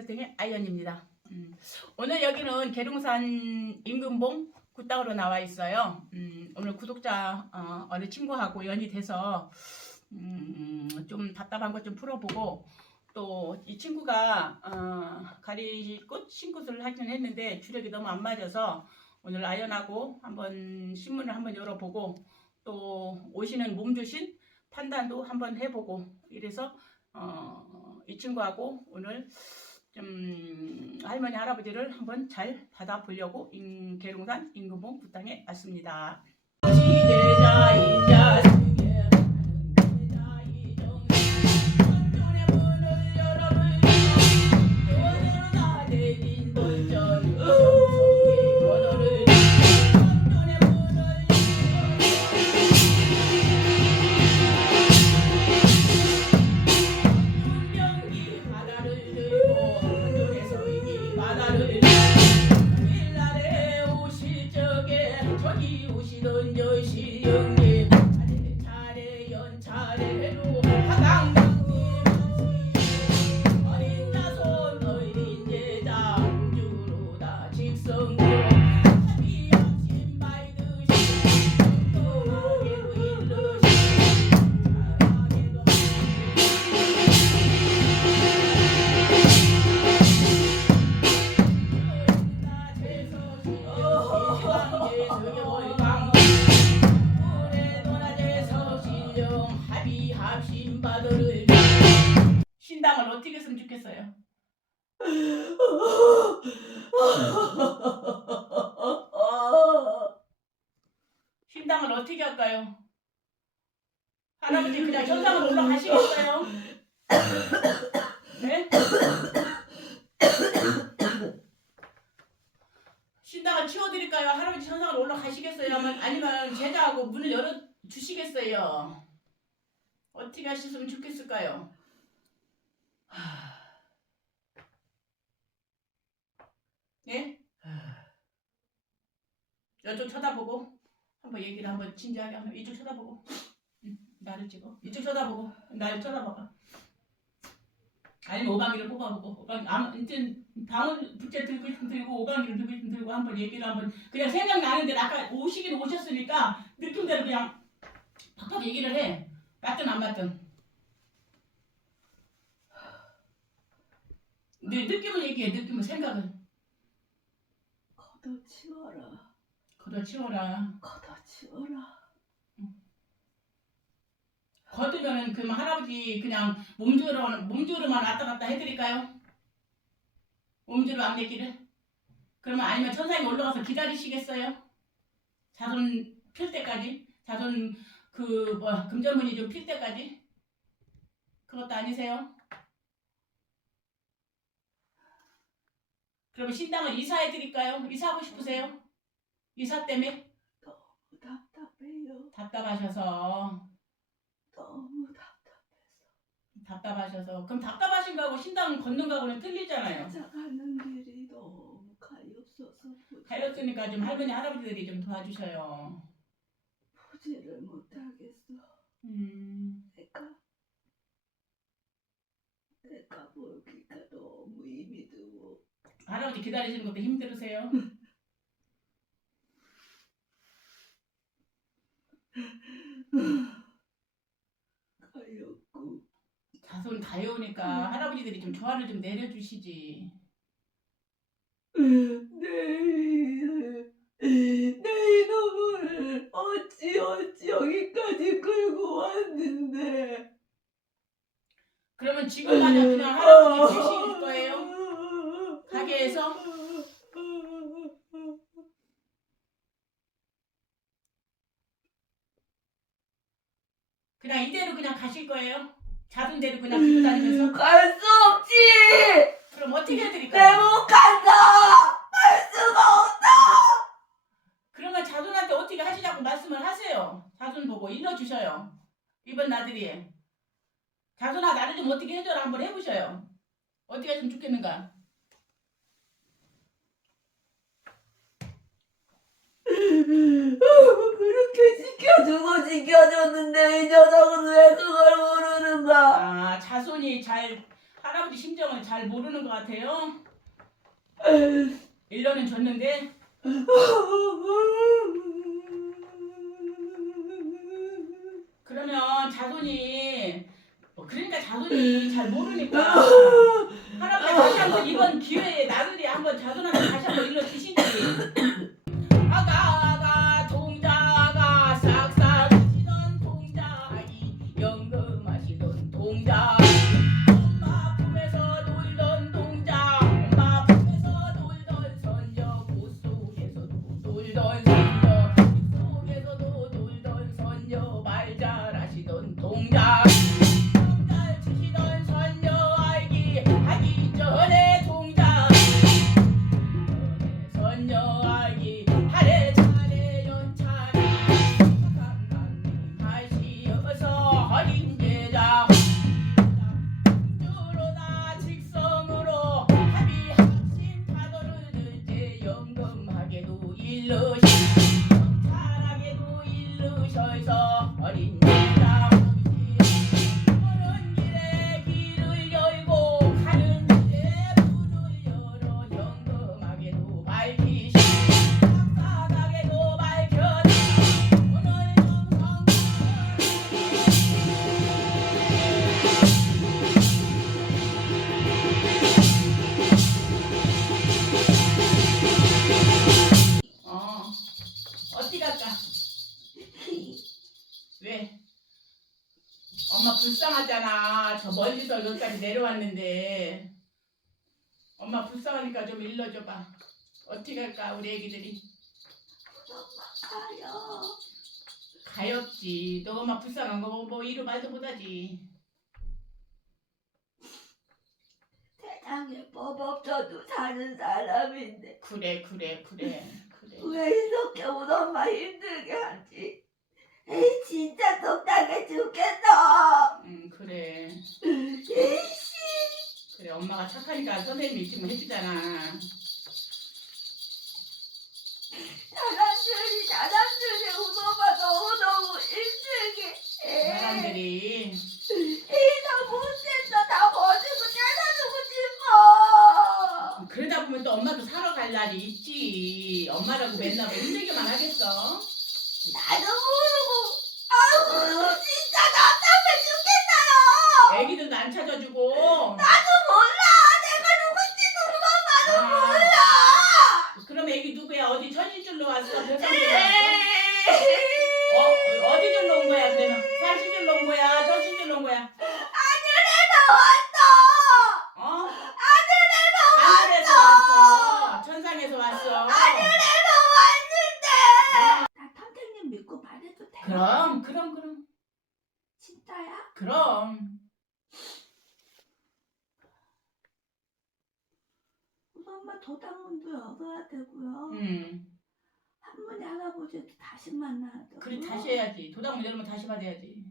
컨설팅의 아이언입니다. 음, 오늘 여기는 계룡산 임금봉 굿땅으로 나와 있어요. 음, 오늘 구독자 어, 어느 친구하고 연이 돼서 음, 좀 답답한 것 좀 풀어보고 또 이 친구가 어, 가리꽃 신굿을 하긴 했는데 주력이 너무 안 맞아서 오늘 아이언하고 한번 신문을 한번 열어보고 또 오시는 몸주신 판단도 한번 해보고 이래서 어, 이 친구하고 오늘 좀 할머니 할아버지를 한번 잘 받아보려고 인, 계룡산 임금봉 부땅에 왔습니다. 신당을 어떻게 했으면 좋겠어요? 신당을 어떻게 할까요? 할아버지 그냥 천상으로 올라가시겠어요? 네? 신당을 치워드릴까요? 할아버지 천상으로 올라가시겠어요? 아니면, 제자하고 문을 열어 주시겠어요? 어떻게 하셨으면 좋겠을까요? 예? 이쪽 쳐다보고 한번 얘기를 한번 진지하게 한번 이쪽 쳐다보고. 응, 나를 찍어. 이쪽 쳐다보고. 나를 쳐다봐봐. 아니면 오방기를 뽑아보고. 오방기 아무튼 방울 부채 들고 있으면 들고 오방기를 들고 있으면 들고 한번 얘기를 한번. 그냥 생각 나는데 아까 오시긴 오셨으니까 느낌대로 그냥 팍팍 얘기를 해. 맞든 안 맞든 네 느낌을 얘기해 느낌을 생각을 걷어치워라 걷어치워라 걷어치워라 거두면은 그럼 할아버지 그냥 몸주로 몸주로만 왔다 갔다 해드릴까요? 몸주로 안 내기를? 그러면 아니면 천상에 올라가서 기다리시겠어요? 자손 필 때까지 자손 그뭐 금전문이 좀 필 때까지 그것도 아니세요? 그러면 신당을 이사해 드릴까요? 이사하고 싶으세요? 이사 때문에 답답해요 답답하셔서 너무 답답해서 답답하셔서 그럼 답답하신 거하고 신당 걷는 거하고는 틀리잖아요. 찾아가는 길이 너무 가엾어서 보지- 가렸으니까 좀 할머니 할아버지들이 좀 도와주셔요. 보지를 못하겠어 음, 내가 내가 보기가 너무 할아버지 기다리시는 것도 힘들으세요? 가엾고 자손 가여우니까 할아버지들이 좀 조화를 좀 내려주시지. 내일 내 이놈을 어찌 어찌 여기까지 끌고 왔는데 그러면 지금마다 그냥 할아버지 계실 거예요? 가게에서? 그냥 이대로 그냥 가실 거예요? 자손대로 그냥 들고 다니면서? 갈 수 없지 그럼 어떻게 내 해드릴까요? 못 간다 갈 수가 없다 그러면 자손한테 어떻게 하시자고 말씀을 하세요. 자손 보고 일러주셔요. 이번 나들이에. 자손아 나를 좀 어떻게 해줘라 한번 해보셔요. 어떻게 했으면 좋겠는가? 그렇게 지켜주고 지켜줬는데 이 녀석은 왜 그걸 모르는가? 아 자손이 잘 할아버지 심정을 잘 모르는 것 같아요. 1년은 줬는데? 그러면 자손이 뭐 그러니까 자손이 잘 모르니까 할아버지 다시 한번 이번 기회에 나들이 한번 자손한테 다시 한번 일러 주시지 일르셔서 어린 제자 일러줘봐. 어떻게 갈까 우리 애기들이? 가요. 가엾지. 너 엄마 불쌍한 거 뭐 이루 말도 못하지. 세상에 법 없어도 사는 사람인데 그래 그래 그래 그래. 왜 이렇게 우리 엄마 힘들게 하지? 에이 진짜 속상해 죽겠어. 응 그래 에이씨. 그래 엄마가 착하니까 선생님이 지금 해주잖아. 사람들이 사람들이 우리 엄마 너무너무 해. 사람들이 이나 못했어. 다 버리고 떼어주고 싶어. 그러다 보면 또 엄마도 살아갈 날이 있지. 엄마라고 맨날 뭐 힘들게만 하겠어. 나도 모르고 아우 진짜 답답해 죽겠어요. 애기들도 안 찾아주고. 나도 몰라. 내가 누군지도 엄마도 아, 몰라. 그럼 애기 누구야? 어디 천신줄로 왔어? 별상줄로 왔어? 어, 어디 줄로 온 거야? 그러면 산신줄로 온 거야? 천신줄로 온 거야? 하늘에 나왔어. 어? 하늘에 하늘에서 왔어. 천상에서 왔어. 하늘에 나왔는데. 나 선생님 믿고 말해도 돼? 그럼, 그럼, 그럼, 진짜야? 그럼. 우리 엄마 도당문도 열어야 되고요. 음, 할아버지도 다시 되고요. 그래 다시 해야지. 도당문 열면 다시 받아야지.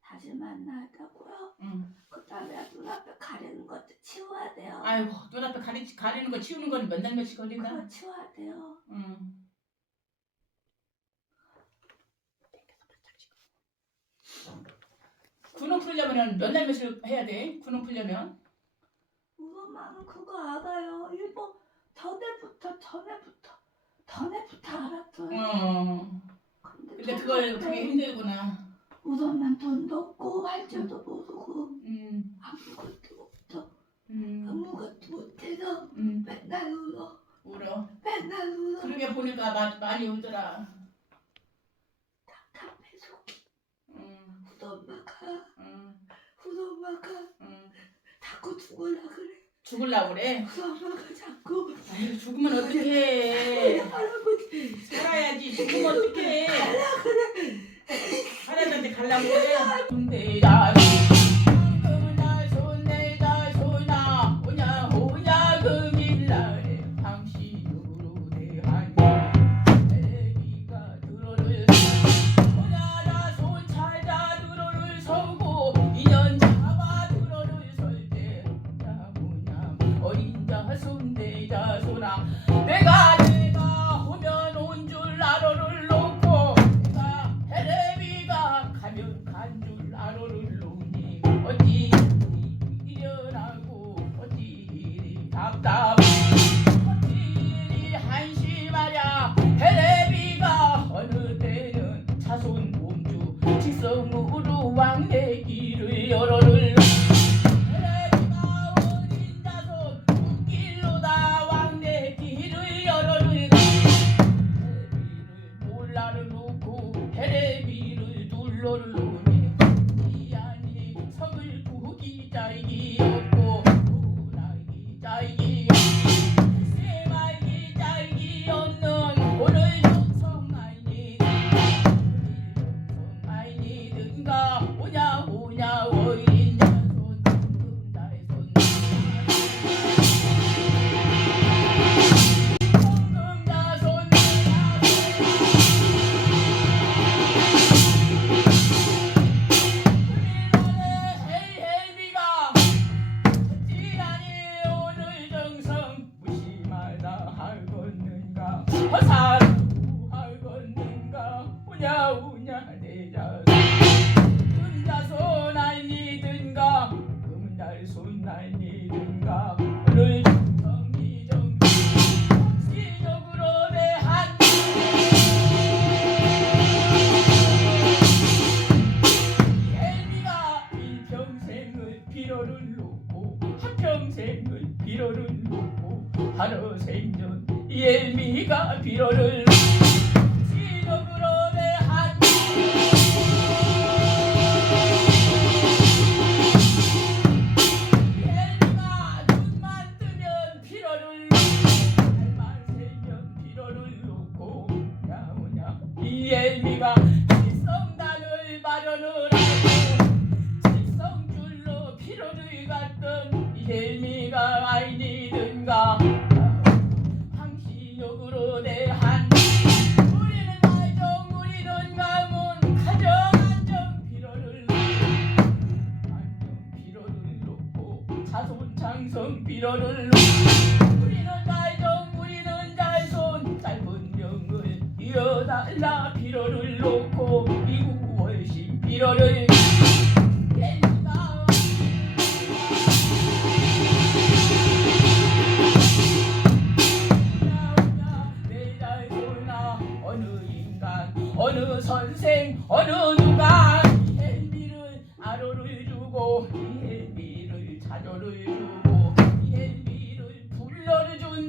다시 만나야 되고요. 응. 그다음에 눈앞에 가리는 것도 치워야 돼요. 아이고, 눈앞에 가리, 가리는 거 치우는 거는 몇날 며칠 걸린다. 그거 치워야 돼요. 응. 군원 풀려면 몇 날 며칠 해야 돼? 군원 풀려면? 우리 엄마는 그거 알아요. 일본 전에부터 전에부터 전에부터 알았어요. 어. 근데 그걸 그게 힘들구나. 우리 엄마는 돈도 없고 할 줄도 모르고 음, 아무것도 없어. 음, 아무것도 못해서 음. 맨날 울어. 울어. 맨날 울어. 그러게 보니까 마, 많이 울더라. 답답해 속이. 음, 우리 엄마가 음, 우리 엄마가 음. 자꾸 죽을라 그래. 죽을라 그래. 엄마가 자꾸 아유, 죽으면 어떡해. 살아야지. 죽으면 어떡해. 하나님한테 갈라고 그래. 손대자.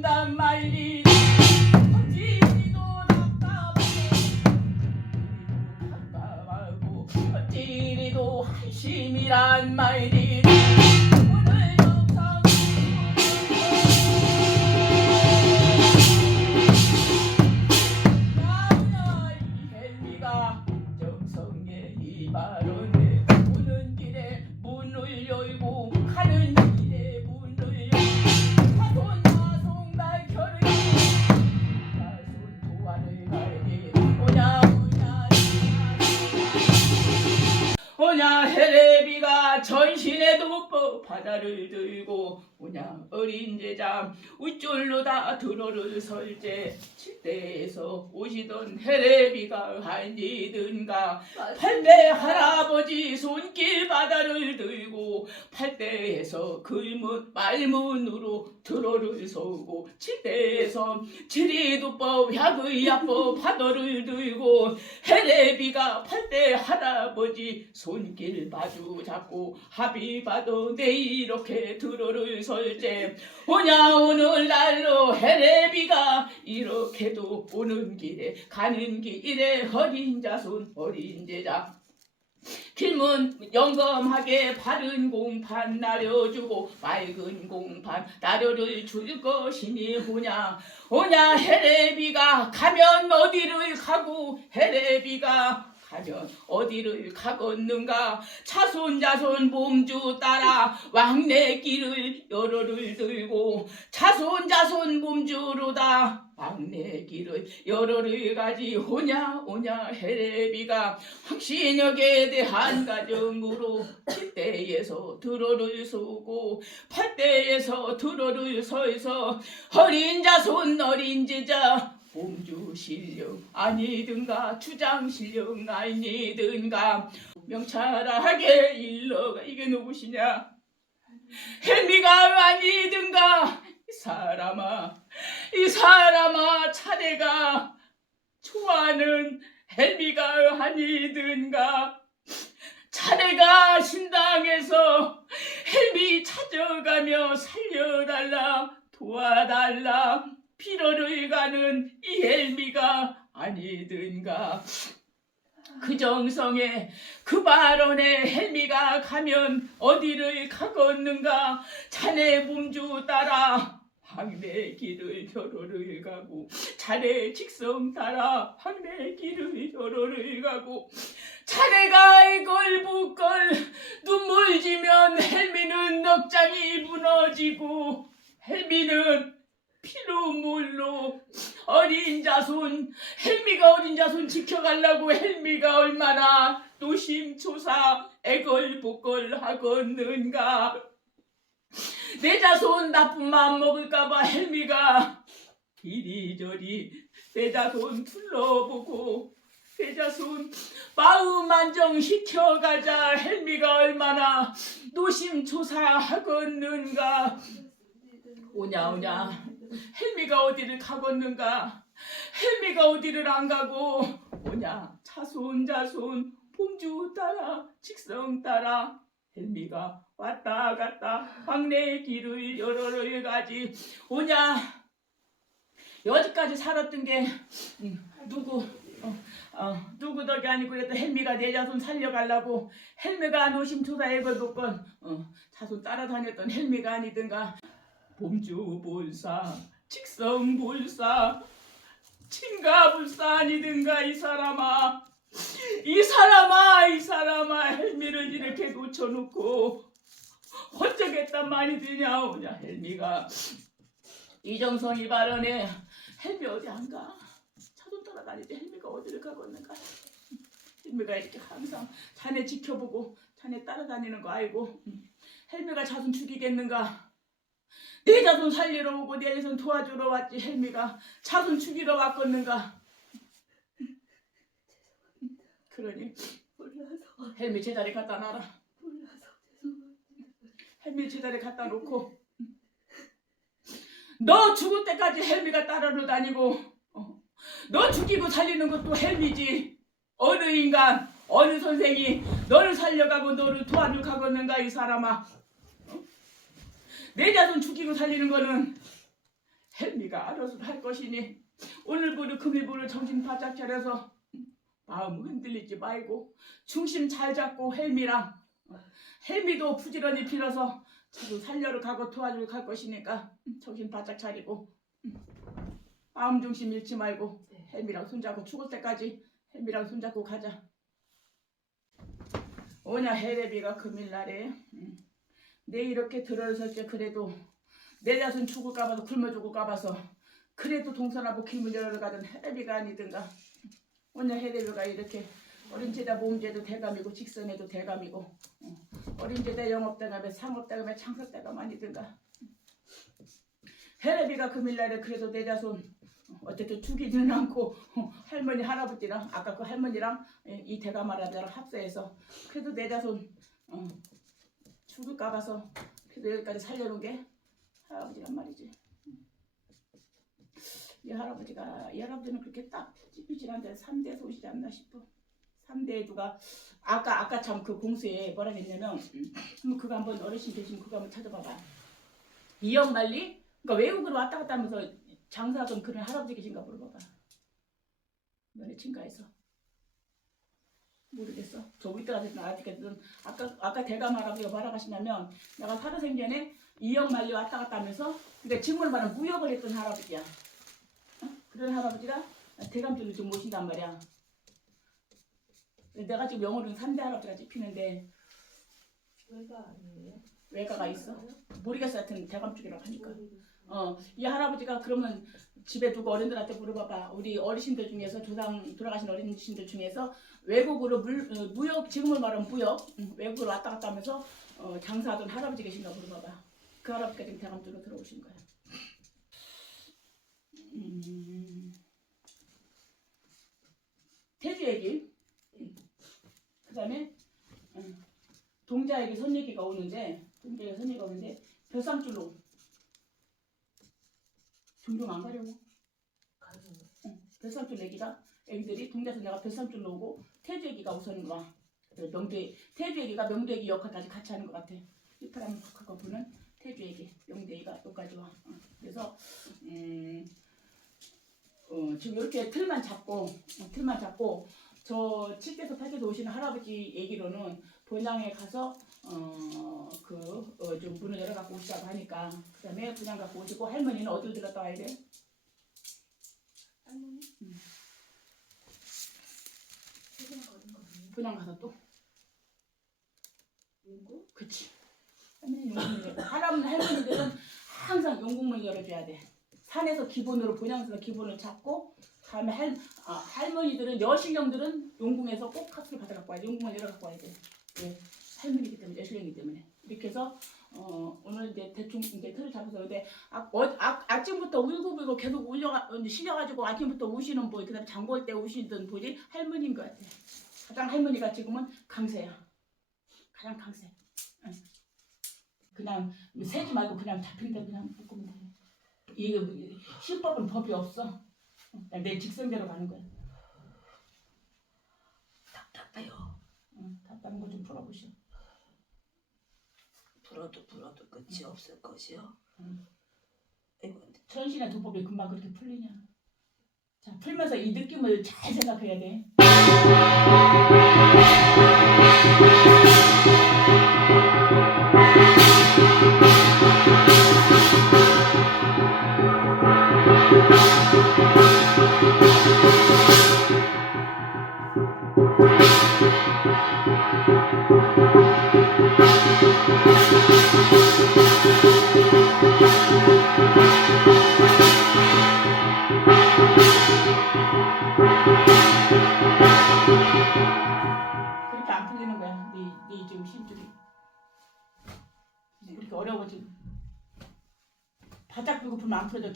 불러 들고 오냐? 어린 제자 우쭐로 다 들어를 설제 칠대에서 오시던 헤레비가 아니든가. 팔대 할아버지 손길 바다를 들고 팔대에서 글문 말문으로 들어를 서고 칠대에서 지리도법 약의야법 바다를 들고 헤레비가 팔대 할아버지 손길 마주 잡고 합의 받어 내 이렇게 들 어를 설제. 오냐 오늘날로 헤레비가 이렇게도 오는 길에 가는 길에 어린 자손 어린 제자. 길문 영검하게 바른 공판 나려주고 맑은 공판 나려를 줄 것이니 오냐? 오냐 헤레비가 가면 어디를 가고? 헤레비가 가면 어디를 가겠는가? 차손 자손 몸주 따라 왕래 길을 여러를 들고 차손 자손 몸주로다 왕래 길을 여러를 가지 오냐 오냐 헤레비가 확신역에 대한 가정으로 칠대에서 들어를 서고 팔대에서 들어를 서서 어린 자손 어린 제자 공주 실령 아니든가 주장 실령 아니든가 명찰하게 일러가 이게 누구시냐? 헬미가 아니든가 이 사람아 이 사람아 자네가 좋아하는 헬미가 아니든가. 자네가 신당에서 헬미 찾아가며 살려달라 도와달라 피로를 가는 이 헬미가 아니든가. 그 정성에 그 발언에 헬미가 가면 어디를 가겠는가? 자네 몸주 따라 황내 길을 혀로를 가고 자네 직성 따라 황내 길을 혀로를 가고 자네가 이걸 붙걸 눈물 지면 헬미는 넉장이 무너지고 헬미는 피로 물로 어린 자손 헬미가 어린 자손 지켜가려고 헬미가 얼마나 노심초사 애걸복걸 하겠는가. 내 자손 나쁜 마음 먹을까봐 헬미가 이리저리 내 자손 둘러보고 내 자손 마음 안정 시켜가자 헬미가 얼마나 노심초사 하겠는가. 오냐 오냐 헬미가 어디를 가겠는가 헬미가 어디를 안 가고? 오냐? 차손 자손 봄주 따라 직성 따라. 헬미가 왔다 갔다 황내 길을 여러를 가지. 오냐? 여기까지 살았던 게 음, 누구 어, 어, 누구 덕이 아니고 그래도 헬미가 내 자손 살려가려고 헬미가 노심초사에 걸복건 어, 자손 따라다녔던 헬미가 아니든가. 봄주 볼사 직성 볼사 친가 불사 아니든가 이 사람아 이 사람아 이 사람아 헬미를 이렇게 놓쳐놓고 어쩌겠단 말이 드냐 오냐 헬미가 이정성이 발언해 헬미 어디 안 가? 차돈 따라다니지 헬미가 어디를 가겠는가? 헬미가 이렇게 항상 자네 지켜보고 자네 따라다니는 거 알고 음, 헬미가 자손 죽이겠는가? 내 자손 살리러 오고 내 자손 도와주러 왔지 헬미가 자손 죽이러 왔겠는가? 그러니 몰라서 헬미 제자리 갖다 놔라. 몰라서. 헬미 제자리 갖다 놓고 너 죽을 때까지 헬미가 따라로 다니고 어, 너 죽이고 살리는 것도 헬미지 어느 인간 어느 선생이 너를 살려가고 너를 도와줄 가겠는가 이 사람아 어? 내 자손 죽이고 살리는 거는 헬미가 알아서 할 것이니 오늘부로 금일부로 정신 바짝 차려서 마음 흔들리지 말고 중심 잘 잡고 헬미랑 어, 헬미도 부지런히 빌어서 자주 살려러 가고 도와주러 갈 것이니까 음, 정신 바짝 차리고 음, 마음 중심 잃지 말고 네. 헬미랑 손잡고 죽을 때까지 헬미랑 손잡고 가자. 오냐 헤레비가 금일날에 음, 내 이렇게 들어설 때 그래도 내 자손 죽을까 봐서 굶어 죽을까 봐서 그래도 동서나무 길문 열어 가던 헤레비가 아니든가. 오냐 헤레비가 이렇게 어린 제자 몸제도 대감이고 직선에도 대감이고 어, 어린 제자 영업대감에 상업대감에 창설대감 아니든가. 헤레비가 금일날에 그래도 내 자손 어쨌든 죽이지는 않고 어, 할머니 할아버지랑 아까 그 할머니랑 이 대감 할아버지랑 합세해서 그래도 내 자손 어, 죽을까 봐서 그래도 여기까지 살려놓은 게 할아버지란 말이지. 이 할아버지가 이 할아버지는 그렇게 딱 찌삐질한데 3대 소시지 않나 싶어. 3대 누가 아까 아까 참 그 공수에 뭐라 했냐면 음, 그거 한번 어르신 계시면 그거 한번 찾아봐봐. 이연만리? 그러니까 외국으로 왔다 갔다 하면서 장사하던 그런 할아버지 계신가 물어봐봐 너네 친가에서 모르겠어 저 우리 때가 됐나 아직까지는 아까 아까 대감 할아버지가 뭐라 하시냐면 내가 살아생전에 이연만리 왔다 갔다 하면서 그러니까 지금으로 말하면 무역을 했던 할아버지야 어? 그런 할아버지가 대감집을 좀 모신단 말이야 내가 지금 영어로는 3대 할아버지가 찝히는데 왜가 아니에요? 외가가 있어? 모르겠어 하여튼 대감 쪽이라고 하니까. 어, 이 할아버지가 그러면 집에 두고 어른들한테 물어봐봐. 우리 어르신들 중에서 조상 돌아가신 어르신들 중에서 외국으로 물, 어, 무역 지금을 말하면 무역 음, 외국으로 왔다 갔다 하면서 어, 장사하던 할아버지 계신가 물어봐봐. 그 할아버지가 지금 대감쪽으로 들어오신 거야. 음, 태주 얘기. 그다음에 음, 동자 얘기, 선 얘기가 오는데 동자 얘기, 선 얘기가 오는데 벼상줄로 종종 안 가려고. 응. 뱃삼줄 애기가 애기들이 동네에서 내가 뱃삼줄 놓고 태주 애기가 거야. 그래서 명대 태주 애기가 명대 애기 역할까지 같이 하는 것 같아. 휘파람 그거 보는 태주 애기 명대 애기가 여기까지 와. 어. 그래서 음. 어, 지금 이렇게 틀만 잡고 어, 틀만 잡고 저 7개서 8개서 오시는 할아버지 얘기로는 본향에 가서 어그좀 문을 열어 갖고 오시라고 하니까 그다음에 분양 갖고 오시고 할머니는 어디로 들었다 와야 돼? 할머니? 응. 세상 분양 가서 또. 누구? 그치. 할머니 용궁문 열고 할아버지 할머니들은 항상 용궁문 열어줘야 돼. 산에서 기본으로 분양에서 기본을 잡고 다음에 할 아, 할머니들은 여신령들은 용궁에서 꼭 카트를 받아 갖고 와야 돼. 용궁을 열어 갖고 와야 돼. 왜? 할머니기 때문에 여신령이기 때문에. 이렇게 해서 어, 오늘 이제 대충 이제 틀을 잡아서 근데 아, 어, 아, 아침부터 울고 불고 계속 울려가 어, 실려가지고 아침부터 우시는 보이 그다음 장볼 때 우시던 보이 할머니인 것 같아 가장 할머니가 지금은 강세야. 가장 강세. 응. 그냥 세지 말고 그냥 잡힌 대 그냥 묶으면 돼. 이게 뭐, 실법은 법이 없어. 그냥 내 직성대로 가는 거야. 답답해요. 응, 답답한 거 좀 풀어보시오. 불어도 불어도 끝이 없을 것이요. 응. 아이고, 천신의 도법이 금방 그렇게 풀리냐? 자 풀면서 이 느낌을 잘 생각해야 돼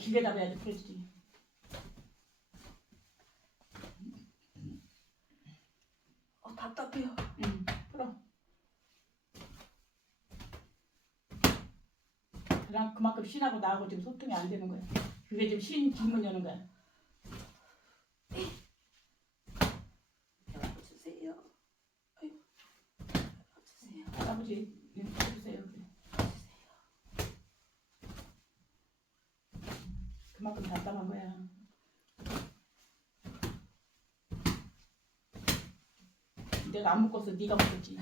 길게 잡아야지 풀어지지 어, 답답해요. 응 풀어 그냥 그만큼 신하고 나하고 지금 소통이 안 되는 거야 그게 지금 신 질문 여는 거야 열어주세요. 아이고, 열어주세요. 할아버지 네, 해주세요 그래. 그만큼 답답한 거야. 내가 안 묶어서 네가 묶었지